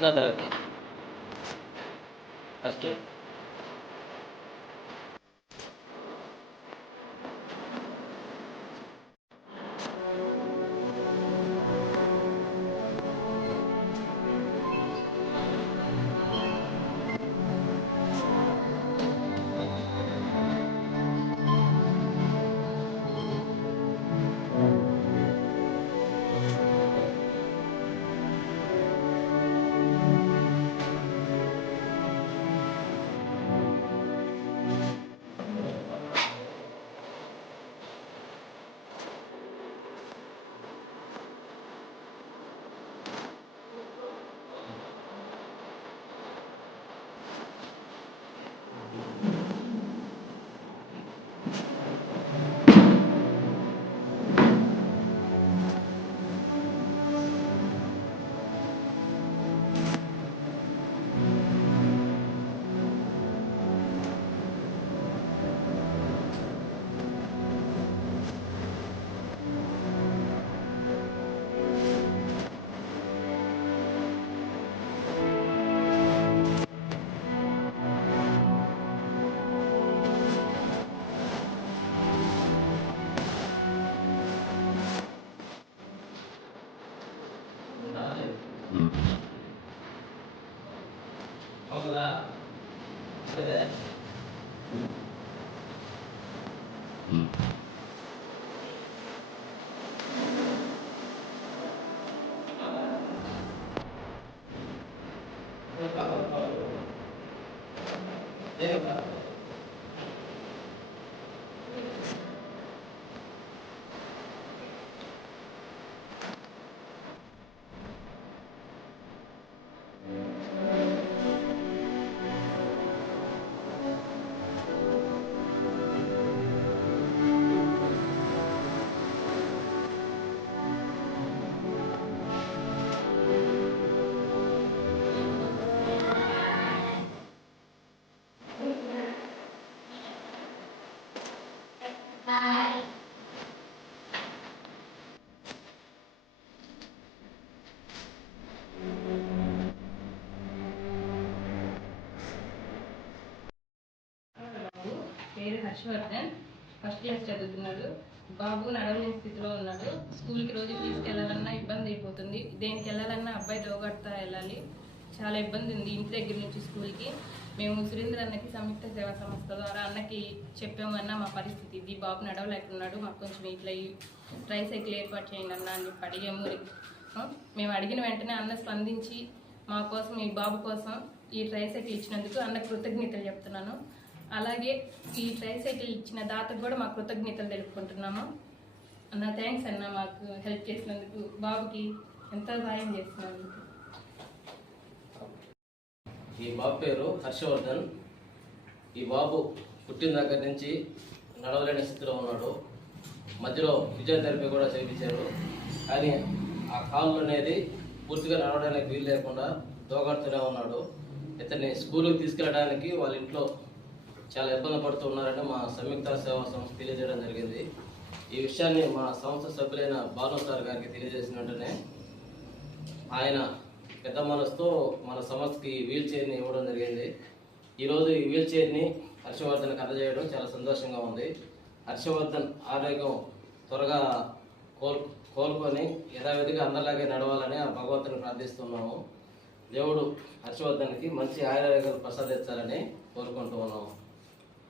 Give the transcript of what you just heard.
Nada. Okay. Hola. పేరు Harshavardhan, first class చదువుతున్నాడు. బాబు నడవలేని స్థితిలో ఉన్నాడు. స్కూల్కి రోజు తీసుకెళ్లాలన్నా ఇబ్బంది అయిపోతుంది. దేనికి వెళ్ళాలన్నా అబ్బాయి దోగడతా వెళ్ళాలి. చాలా ఇబ్బంది ఉంది ఇంటి దగ్గర నుంచి స్కూల్కి. మేము సురేంద్ర అన్నకి సంయుక్త సేవా సంస్థ ద్వారా అన్నకి చెప్పాము, అన్న మా పరిస్థితి ఇది, బాబు నడవలేకున్నాడు, మాకు కొంచెం ఇట్లా ట్రైసైకిల్ ఏర్పాటు చేయండి అన్న అని చెప్పి అడిగాము. మేము అడిగిన వెంటనే అన్న స్పందించి మా కోసం, ఈ బాబు కోసం ఈ ట్రైసైకిల్ ఇచ్చినందుకు అన్న కృతజ్ఞతలు చెప్తున్నాను. అలాగే ఈ ట్రైసైకిల్ ఇచ్చిన దాతకు కూడా మా కృతజ్ఞతలు తెలుపుకుంటున్నాము. అన్న థ్యాంక్స్ అన్న, మాకు హెల్ప్ చేసినందుకు, బాబుకి ఎంతో సాయం చేస్తున్నందుకు. ఈ బాబు పేరు హర్షవర్ధన్. ఈ బాబు పుట్టిన దగ్గర నుంచి నడవలేని స్థితిలో ఉన్నాడు. మధ్యలో ఫిజియోథెరపీ కూడా చేయించారు. కానీ ఆ కాళ్ళు అనేది పూర్తిగా నడవడానికి వీలు లేకుండా దోగాడుతూనే ఉన్నాడు. ఇతన్ని స్కూల్కి తీసుకెళ్ళడానికి వాళ్ళ ఇంట్లో చాలా ఇబ్బంది పడుతూ ఉన్నారని మా సంయుక్త సేవా సంస్థ తెలియజేయడం జరిగింది. ఈ విషయాన్ని మా సంస్థ సభ్యులైన బాలు సార్ గారికి తెలియజేసిన వెంటనే ఆయన పెద్ద మనసుతో మన సంస్థకి వీల్ చైర్ని ఇవ్వడం జరిగింది. ఈరోజు ఈ వీల్ చైర్ని హర్షవర్ధన్కి అందజేయడం చాలా సంతోషంగా ఉంది. హర్షవర్ధన్ ఆరోగ్యం త్వరగా కోలుకొని యథావిధిగా అందరిలాగే నడవాలని ఆ భగవంతుని ప్రార్థిస్తున్నాము. దేవుడు హర్షవర్ధన్కి మంచి ఆరోగ్యాలు ప్రసాదించాలని కోరుకుంటూ ఉన్నాము.